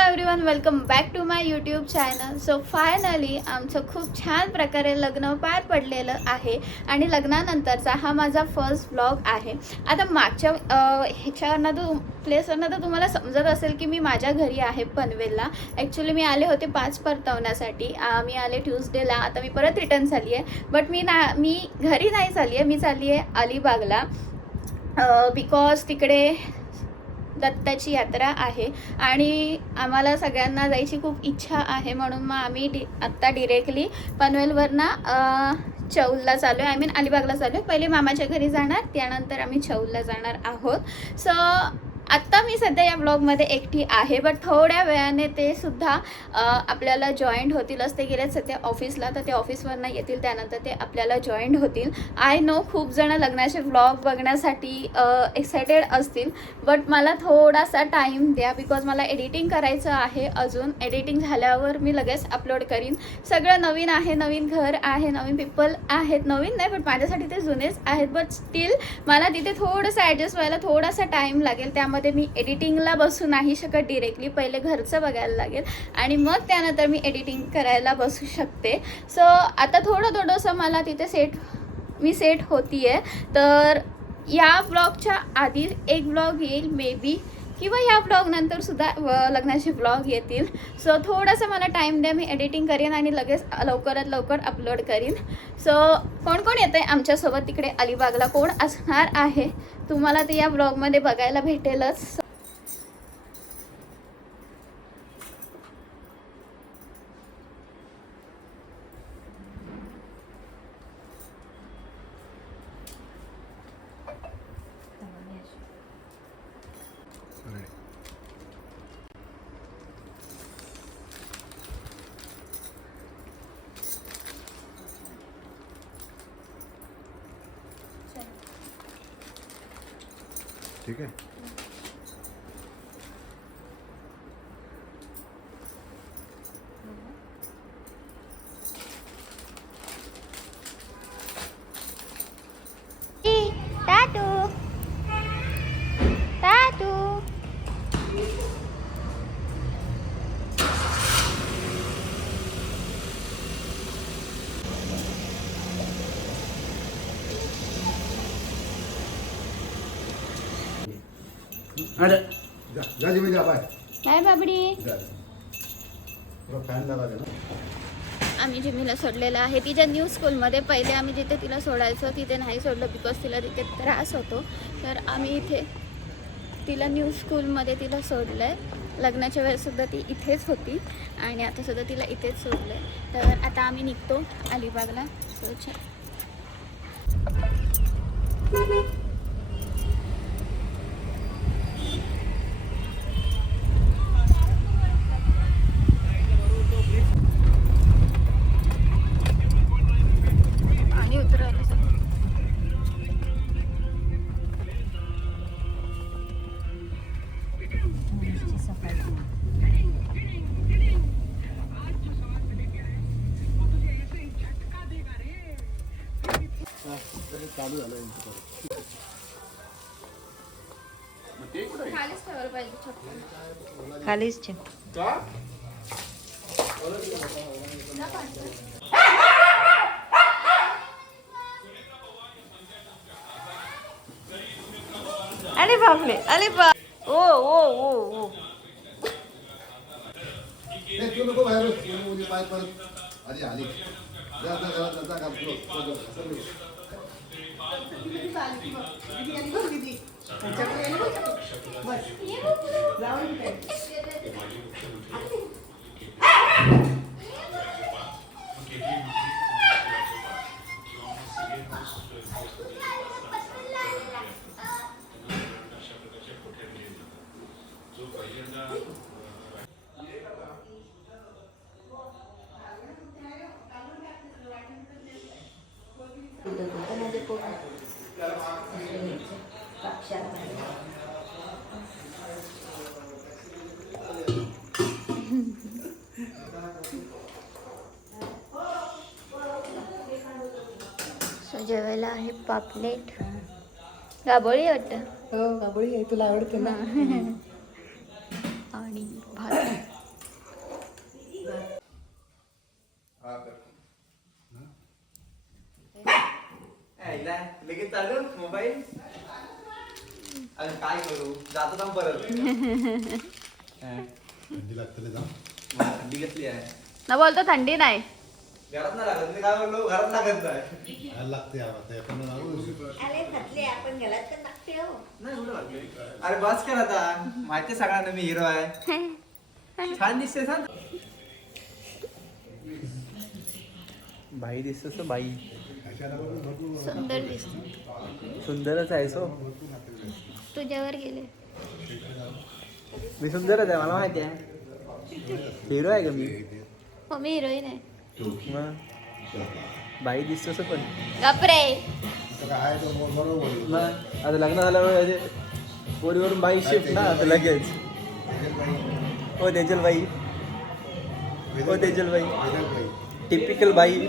Everyone welcome back to my YouTube channel so finally आमचं खूप छान प्रकारे लग्न पार पडलेलं आहे आणि लग्नानंतरचा हा माझा फर्स्ट ब्लॉग आहे. आता मागच्या ह्याच्यावरनं तू प्लेसवरनं तर तुम्हाला समजत असेल की मी माझ्या घरी आहे पनवेलला. ॲक्च्युली मी आले होते पाच परतवण्यासाठी. मी आले ट्यूसडेला आता मी परत रिटर्न झाली आहे. बट मी ना मी घरी नाही झाली आहे. मी चालली आहे अलिबागला. बिकॉज तिकडे दत्ताची यात्रा आहे. आणि आम्हाला सगळ्यांना जायची खूप इच्छा आहे म्हणून मग आम्ही डि आत्ता डिरेक्टली पनवेलवरनं चौलला चालू आहे आय मीन अलिबागला चालू आहे पहिले मामाच्या घरी जाणार त्यानंतर आम्ही चौलला जाणार आहोत. सो आत्ता मी सध्या या ब्लॉगमध्ये एकटी आहे बट थोड्या वेळाने ते सुद्धा आपल्याला जॉईंट होतीलच ते गेले सध्या ऑफिसला तर ते ऑफिसवरनं येतील. त्यानंतर ते आपल्याला जॉईंट होतील. आय नो खूप जण लग्नाचे ब्लॉग बघण्यासाठी एक्सायटेड असतील बट मला थोडासा टाईम द्या बिकॉज मला एडिटिंग करायचं आहे अजून. एडिटिंग झाल्यावर मी लगेच अपलोड करीन. सगळं नवीन आहे नवीन घर आहे नवीन पीपल आहेत. नवीन नाही बट माझ्यासाठी ते जुनेच आहेत. बट स्टील मला तिथे थोडंसं ॲडजस्ट व्हायला थोडासा टाईम लागेल. त्यामध्ये मी एडिटिंगला बसू नाही शकत डिरेक्टली पहिले घरचं बघायला लागेल. आणि मग त्यानंतर मी एडिटिंग करायला बसू शकते. सो आता थोडं थोडंसं मला तिथे सेट मी सेट होती आहे तर या ब्लॉगच्या आधी एक ब्लॉग येईल मे बी किंवा ह्या ब्लॉग नंतर सुद्धा लग्नाचे ब्लॉग येतील. सो थोडंसं मला टाईम द्या मी एडिटिंग करेन आणि लगेच लवकरात लवकर अपलोड करीन. सो कोण कोण येतं आहे आमच्यासोबत तिकडे अलिबागला? कोण असणार आहे? तुम्हाला ते या ब्लॉगमध्ये बघायला भेटेलच ठीक आहे टाटू टाटू अरे जा जा जिमी जा बाय. काय बाबडी? जा. थोडा फॅन लावा दे ना. आम्ही जिमीला सोडलेलं आहे. तिच्या न्यू स्कूलमध्ये पहिले आम्ही जिथे तिला सोडायचो तिथे नाही सोडलं बिकॉज तिला तिथे त्रास होतो. तर आम्ही इथे तिला न्यू स्कूलमध्ये तिला सोडलं आहे लग्नाच्या वेळेससुद्धा ती इथेच होती आणि आता सुद्धा तिला इथेच सोडलं आहे तर आता आम्ही निघतो अलिबागला. सो खालीच ठेव अरे बापले अरे बा ओ ओ ओ ओ ए, I think जेवायला आहे पापलेट. गाबोळी वाटतं? हो गाबोळी आहे. तुला आवडत ना? आणि भात. काय करू? जातो थंडी घेतली आहे? ना बोलतो थंडी नाही. घरात ना लागत. घरात नाही लागते आवाज लावू. अरे घातले आपण पण लागते हो. नाही अरे बस कर आता. माहिती आहे सगळ्यांना मी हिरो आहे. छान दिसते सांग बाई दिसतोस बाई. सुंदर दिसते. सुंदरच आहे सो तुझ्यावर गेले. मी सुंदरच आहे मला माहिती आहे. हिरो आहे का मी? हो मी हिरोईन आहे. मग? बाई दिसतोस पण. मग आता लग्न झाल्यावर पोरीवरून बाई शिफ्ट ना आता लगेच. हो तेजल बाई हो तेजल बाई. टिपिकल बाई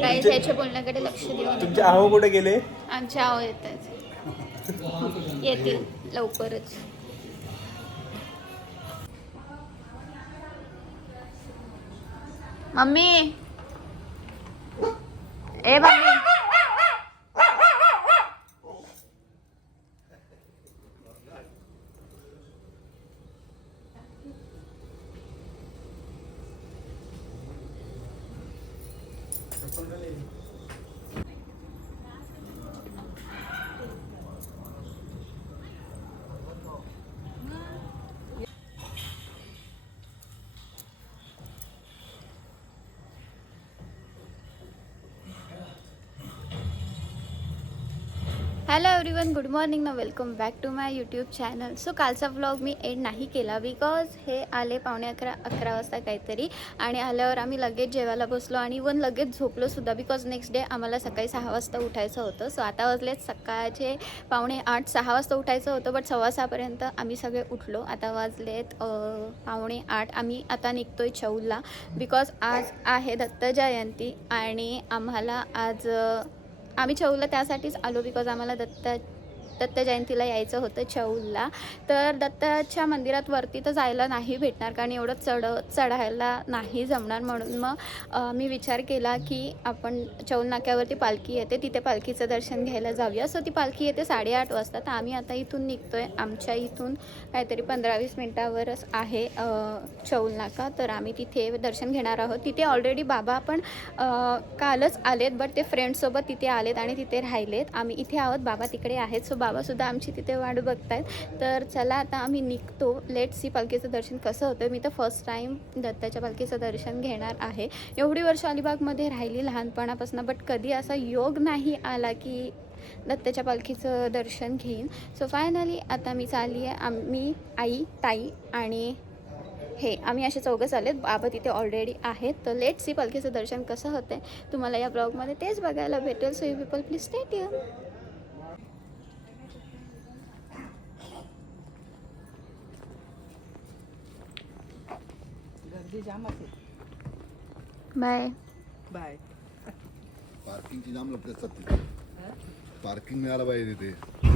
काही त्याच्या बोलण्याकडे लक्ष देऊ नका. तुमचे आहो कुठे गेले? आमच्या आहो येत आहेत येतील लवकरच. मम्मी. ए mummy hello everyone good morning ना welcome back to my YouTube channel so कालचा व्लॉग मी एंड नाही केला बिकॉज हे आले पावणे अकरा अकरा वाजता काहीतरी आणि आल्यावर आम्ही लगेच जेवायला बसलो आणि वन लगेच झोपलो सुद्धा बिकॉज नेक्स्ट डे आम्हाला सकाळी सहा वाजता उठायचं होतं. सो आता वाजलेत सकाळचे पावणे आठ सहा वाजता उठायचं होतं बट सव्वा सहापर्यंत आम्ही सगळे उठलो. आता वाजलेत पावणे आठ. आम्ही आता निघतोय चौलला बिकॉज आज आहे दत्त जयंती आणि आम्हाला आज आम्ही चौला त्यासाठीच आलो बिकॉज आम्हाला दत्त दत्त जयंतीला यायचं होतं चौलला तर दत्ताच्या मंदिरात वरती तर जायला नाही भेटणार कारण एवढं चढ चढायला नाही जमणार. म्हणून मग मी विचार केला की आपण चौल नाक्यावरती पालखी येते तिथे पालखीचं दर्शन घ्यायला जाऊया. सो ती पालखी येते साडेआठ वाजता. तर आम्ही आता इथून निघतो आहे आमच्या इथून काहीतरी पंधरा वीस मिनटावरच आहे चौल नाका. तर आम्ही तिथे दर्शन घेणार आहोत. तिथे ऑलरेडी बाबा पण कालच आलेत बट ते फ्रेंडसोबत तिथे आलेत आणि तिथे राहिलेत. आम्ही इथे आहोत. बाबा तिकडे आहेत. सो बाबासुद्धा आमची तिथे वाट बघतायत. तर चला आता आम्ही निघतो. लेट सी पालखीचं दर्शन कसं होतं मी तर फर्स्ट टाईम दत्ताच्या पालखीचं दर्शन घेणार आहे. एवढी वर्ष अलिबागमध्ये राहिली लहानपणापासून बट कधी असा योग नाही आला की दत्ताच्या पालखीचं दर्शन घेईन. सो फायनली आता मी चालली आहे. आम्ही आई ताई आणि हे आम्ही असे चौघं चाललेत बाबा तिथे ऑलरेडी आहेत. तर लेट सी पालखीचं दर्शन कसं होतंय. तुम्हाला या ब्लॉगमध्ये तेच बघायला भेटेल. So you people please state you bye. Bye. पार्किंगची जाम तिथे. पार्किंग मिळालं पाहिजे तिथे.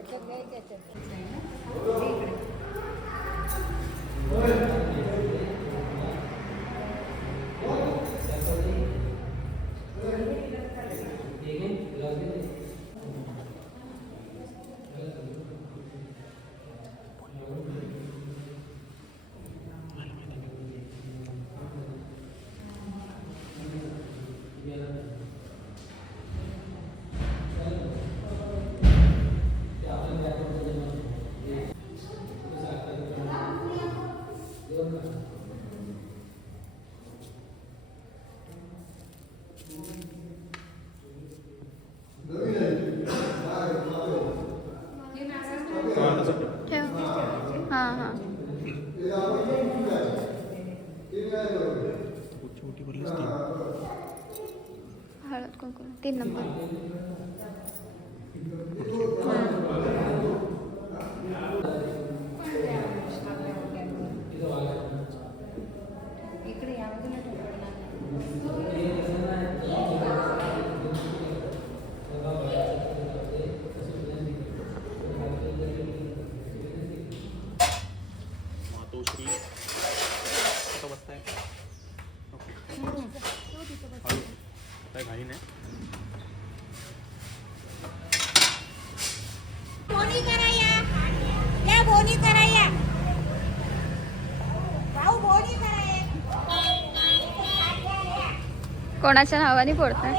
तिकडे ठेव हां हां हळद कुंकू तीन नंबर. कोणाच्या नावाने फोडताय?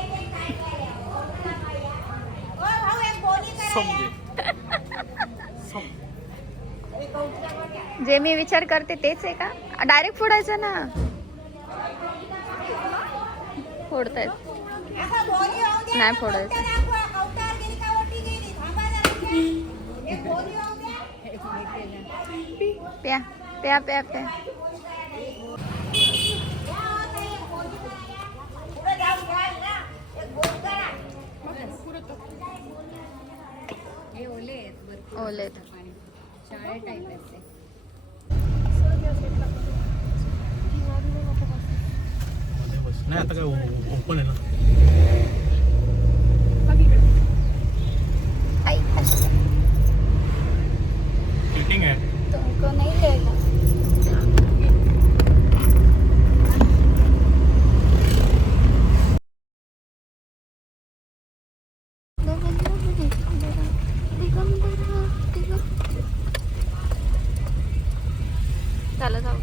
जे मी विचार करते तेच आहे का? डायरेक्ट फोडायचं ना. फोडतायत. नाही फोडायचं. प्या प्या प्या प्या या आता एक बोनी कराया पुढे जाऊन घ्या ना एक बोनी करा ओलेत नाही आता काय ओपन आहे ना आई फिटिंग आहे तुमको नहीं लेगा चला जाऊ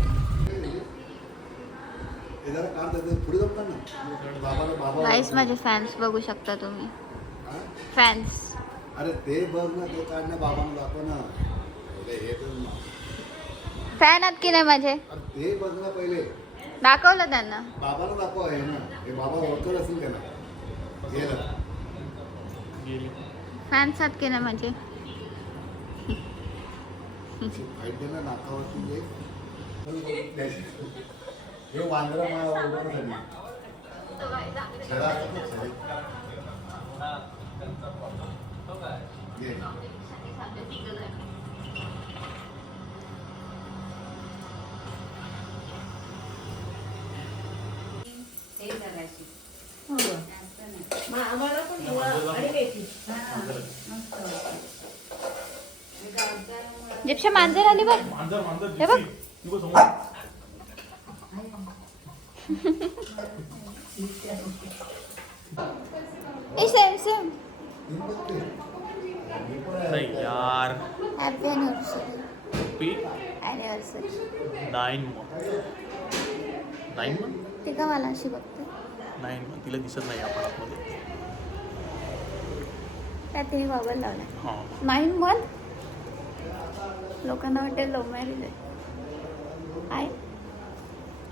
हे जरा काढ त्याचं पुढे जमणार ना बाबाला बाबा गाईस माझे फॅन्स बघू शकता तुम्ही? फॅन्स अरे ते बघ ना ते काढ ना बाबांना दाखव ना. पहिले हे तर ना. फॅन आहात की नाही माझे? अरे ते बघ ना पहिले. दाखवलं त्यांना. बाबाला दाखव हे ना. हे बाबा ओळखत असेल त्याला. गेलं. फॅन्स आहात की नाही माझे? फाईट दे ना नाकावरती हे वांद्रा मला उभं आम्हाला पण जिप्शा मांजर आली बघ. हे बघ. ए सेम सेम यार। Happy anniversary P anniversary nine month nine month ती का मला अशी बघते नाईन मंथ तिला दिसत नाही आपण आतमध्ये त्यात तिने मोबाईल लावला. हां. नाईन मंथ लोकांना वाटेल लव्ह मॅरेज आहे.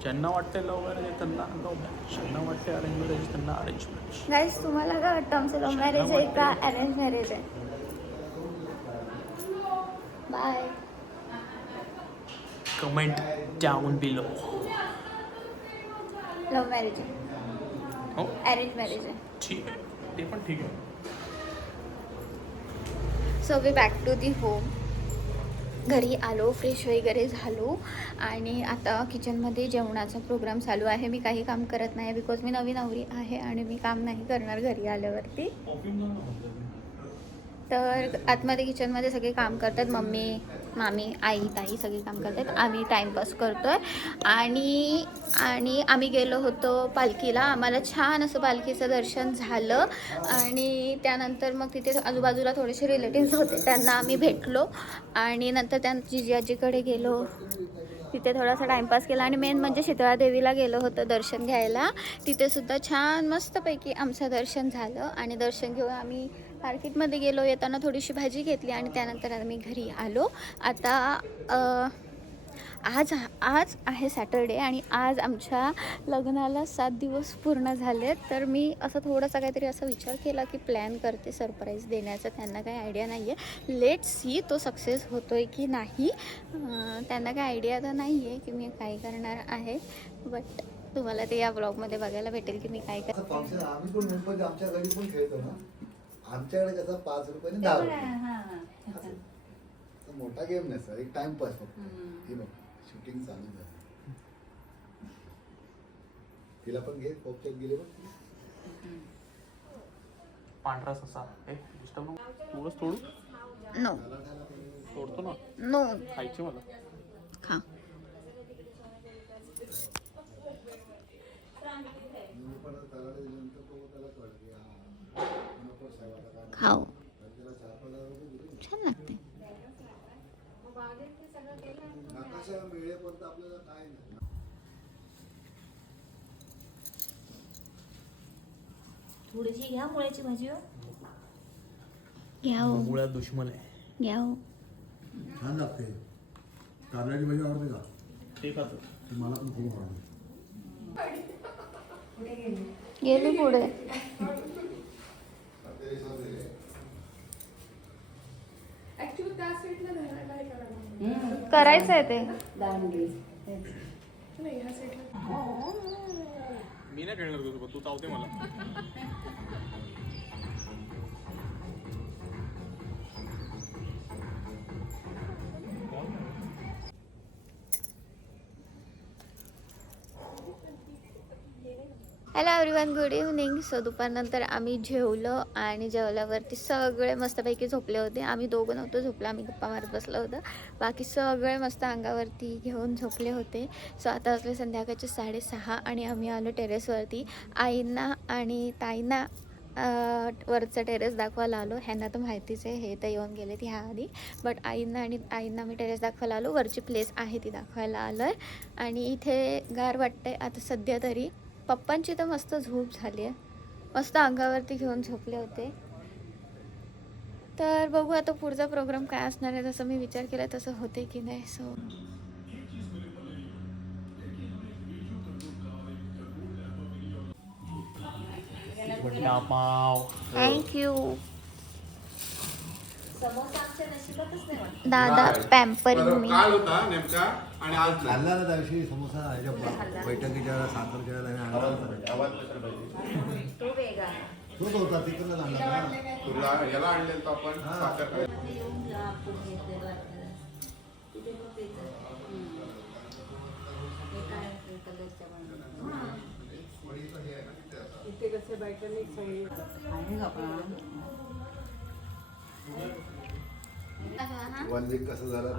ज्यांना वाटते लव्ह मॅरेज त्यांना लव्ह मॅरेज ज्यांना वाटते अरेंज मॅरेज त्यांना अरेंज मॅरेज गाईस तुम्हाला काय वाटतं आमचं लव्ह मॅरेज आहे का अरेंज मॅरेज आहे by comment down below love marriage आहे अरेंज मॅरेज आहे ठीक आहे ते पण ठीक आहे so we back to the home घरी आलो फ्रेश वगैरे झालो. आणि आता किचनमध्ये जेवणाचा प्रोग्राम चालू आहे. मी काही काम करत नाही बिकॉज मी नवी नवरी आहे आणि मी काम नाही करणार घरी आल्यावरती. तर आतमध्ये किचनमध्ये सगळे काम करतात. मम्मी मामी आई ताई सगळे काम करतात आम्ही टाईमपास करतो आहे आणि आणि आम्ही गेलो होतो पालखीला. आम्हाला छान असं पालखीचं दर्शन झालं. आणि त्यानंतर मग तिथे आजूबाजूला थोडेसे रिलेटिव्स होते. त्यांना आम्ही भेटलो. आणि नंतर त्या जिजाजीकडे गेलो. तिथे थोडासा टाईमपास केला. आणि मेन म्हणजे शीतळा देवीला गेलो होतो दर्शन घ्यायला. तिथेसुद्धा छान मस्तपैकी आमचं दर्शन झालं. आणि दर्शन घेऊन आम्ही मार्केटमध्ये गेलो येताना थोडीशी भाजी घेतली आणि त्यानंतर आम्ही घरी आलो. आता आज आज आहे सॅटरडे आणि आज आमच्या लग्नाला सात दिवस पूर्ण झाले तर मी असं थोडासा काहीतरी असा विचार केला की प्लॅन करते सरप्राईज देण्याचा. त्यांना काही आयडिया नाही आहे लेट सी तो सक्सेस होतो आहे की नाही. त्यांना काही आयडिया तर नाही आहे की मी काय करणार आहे. बट तुम्हाला ते या ब्लॉगमध्ये बघायला भेटेल की मी काय कर आमच्याकडे कसं पाच रुपये दहा रुपये. असं. मोठा गेम नाही सर. एक टाइमपास फक्त. हे बघ शूटिंग चालू झालं. तिला पण घे पोपच्यात गेले बघ. पांढरा ससा. ए डिस्टर्ब नको थोडंच तोडू? नो तोडतो ना? नो खायचे मला खा मी पण त्याला दिल्यानंतर तो त्याला कळलं की हा नको दिले छान लागते। नकाशा मिळेपर्यंत आपल्याला काय नाही थोडीशी घ्या मुळ्याची भाजी हो. घ्या हो. मुळात दुश्मन आहे. घ्या हो. छान लागते. कारल्याची भाजी आवडते का? ते खातो. ती मला पण खूप आवडते. गेली पुढे. करायचं आहे ते. मी नाही खेळणार तू चावते मला. Hello everyone good evening so दुपारनंतर आम्ही जेवलो आणि जेवल्यावरती सगळे मस्तपैकी झोपले होते. आम्ही दोघं नव्हतो झोपलं आम्ही गप्पा मारत बसलो होतं. बाकी सगळे मस्त अंगावरती घेऊन झोपले होते. सो आता असले संध्याकाळचे साडेसहा आणि आम्ही आलो टेरेसवरती आईंना आणि ताईंना वरचं टेरेस दाखवायला आलो. ह्यांना तर माहितीच आहे हे तर येऊन गेले ती ह्या आधी. बट आईंना आणि आईंना मी टेरेस दाखवायला आलो. वरची प्लेस आहे ती दाखवायला आलो आहे आणि इथे गार वाटते आता सध्या तरी. पप्पांची तर मस्त झोप झाली आहे. मस्त अंगावरती घेऊन झोपले होते. तर बघू आता पुढचा प्रोग्राम काय असणार आहे. जसं मी विचार केला तसं होते की नाही. सो थँक्यू दादा पॅम्परिंग मी. काल होता नेमका आणि आज नाही. खाल्ला ना त्या दिवशी समोसा ह्याच्या बैठकीच्या साखर केला आणि आणला होता. तो वेगळा. तोच होता तिकडनं आणला ना. तुला याला आणलेलं तो आपण साखर खायला. वन वीक कसं झालं.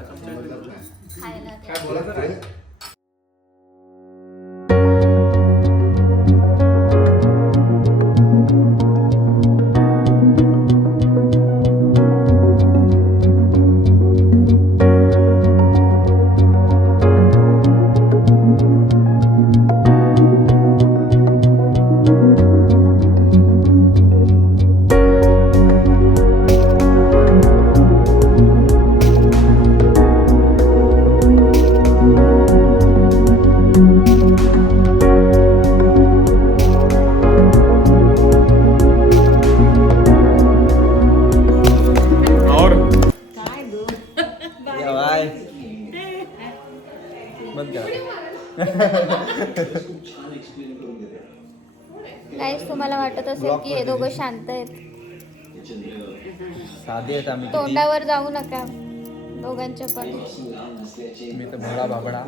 काय? बोलायचं तोंडावर जाऊ नका. दोघांच्या पण. मी तर भोळा बाबडा.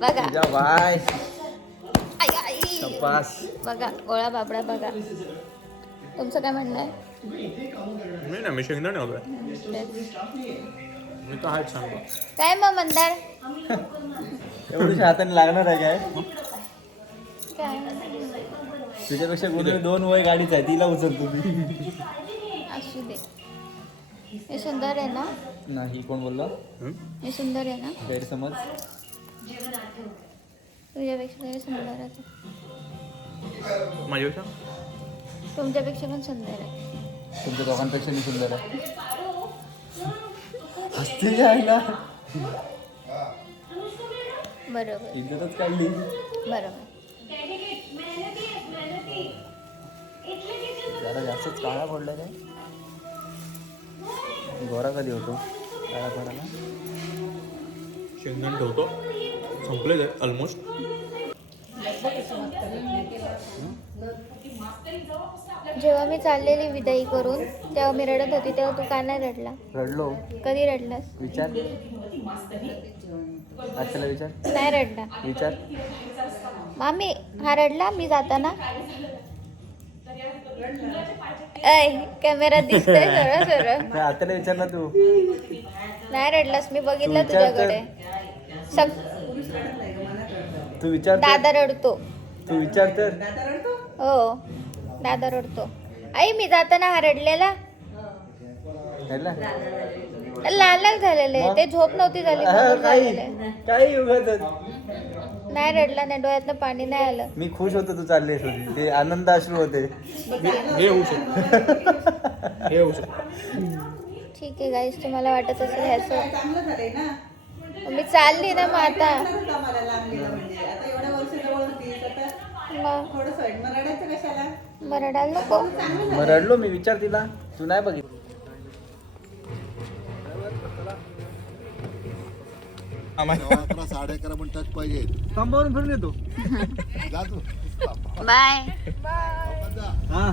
बघा. बाय. आई, आई. तपास बघा गोळा बाबडा बघा. तुमचं काय म्हणणं आहे? मी ना मी शेंगदाणे होतोय तेच. मी तर हाच सांगतो. काय मग मंदार? एवढ्या हाताने लागणार आहे काय? काय? तुझ्यापेक्षा कुठे दोन वय गाडीच आहे तिला उचल तुम्ही. असू दे हे सुंदर आहे ना? नाही कोण बोलला? हे? सुंदर आहे ना? गैरसमज? तुझ्यापेक्षा तरी सुंदर आहे. तो. माझ्यापेक्षा? तुमच्यापेक्षा पण सुंदर आहे. तुमच्या दोघांपेक्षा मी सुंदर आहे. हसते यायला बरोबर. इज्जतच काढली. बरोबर. जरा जास्तच काळा पडला काय गोरा कधी होतो? काळा पडायला शेंगदाणे ठेवतो. संपले जाईल ऑलमोस्ट जेव्हा मी चाललेली विदाई करून तेव्हा मी रडत होती तेव्हा तू का नाही रडला? रडलो. कधी रडलास? विचार. आजच्याला विचार. नाही रडला. विचार. मामी हा रडला? मी जाताना? ऐ कॅमेरा दिसतोय सरळ सरळ नाही, आत्याला विचार ना तू नाही रडलास मी बघितलं तू विचार तुझ्याकडे सग तू विचार तर. दादा रडतो तू विचार तर हो दादा रडतो आई मी जाताना हा रडलेला ह्याला? लाल लाल झालेले मग? ते झोप नव्हती झाली अह, म्हणून काही झालेलं. काही उगाचच. नाही रडला नाही डोळ्यातनं पाणी नाही आलं. मी खुश होतो तू चालली होती. ते आनंद अश्रू होते. हे होऊ शकतं. हे होऊ शकतं. ठीक आहे गाईस तुम्हाला वाटत असेल ह्याचं. मी चालली ना मग आता. म्हणजे मग रडायला नको. मग रडलो मी विचार तिला. तू नाही बघितलं. तेव्हा अकरा साडे अकरा पण टच पाहिजे. खांबावरून फिरून येतो. जा तू. बाय. हा.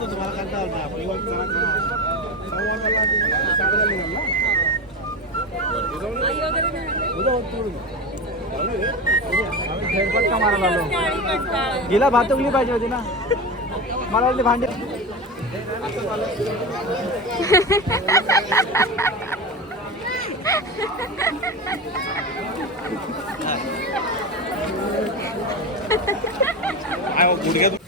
ते लागले बाजूला अहो काय तुमच्या घरची यात्रा फेरफटका मारायला आलो. हिला भातुकली पाहिजे होती ना? मला वाटली भांडी गुडघ्यात